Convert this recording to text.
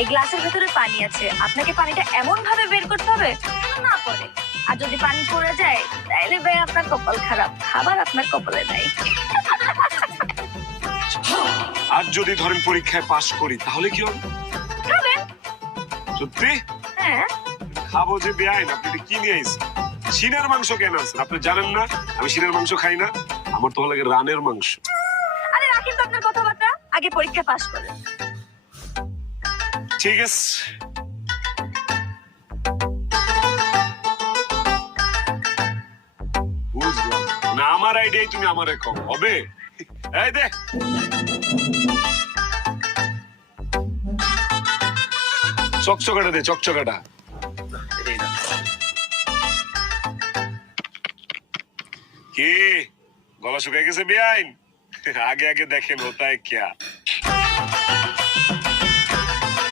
এই গ্লাসের ভেতরে পানি আছে, আপনাকে পানিটা এমন ভাবে বের করতে হবে যেন না পড়ে। আর যদি পানি পড়ে যায় তাহলে ভাই আপনার কপাল খারাপ, খাবার আপনার কপালে নাই। আর যদি ধরেন পরীক্ষায় পাশ করি তাহলে কি হবে? খাবেন? সত্যি? হ্যাঁ। খাবো যে বেআইন, আপনি এটা কি নিয়ে আইছেন? সিনের মাংস কেন আনছেন? আপনি জানেন না আমি সিনের মাংস খাই না? আমার তো লাগে রানের মাংস। আরে রাখেন তো আপনার কথাবার্তা, আগে পরীক্ষা পাশ করেন। ঠিক আছে। বুঝলাম না, আমার আইডিয়াই তুমি আমারে কম হবে। এই দে চকচকাটা দে, চকচকাটা। কি গলা শুকিয়ে গেছে বেআইন? আগে আগে দেখেন হোতা হ্যায় ক্যা।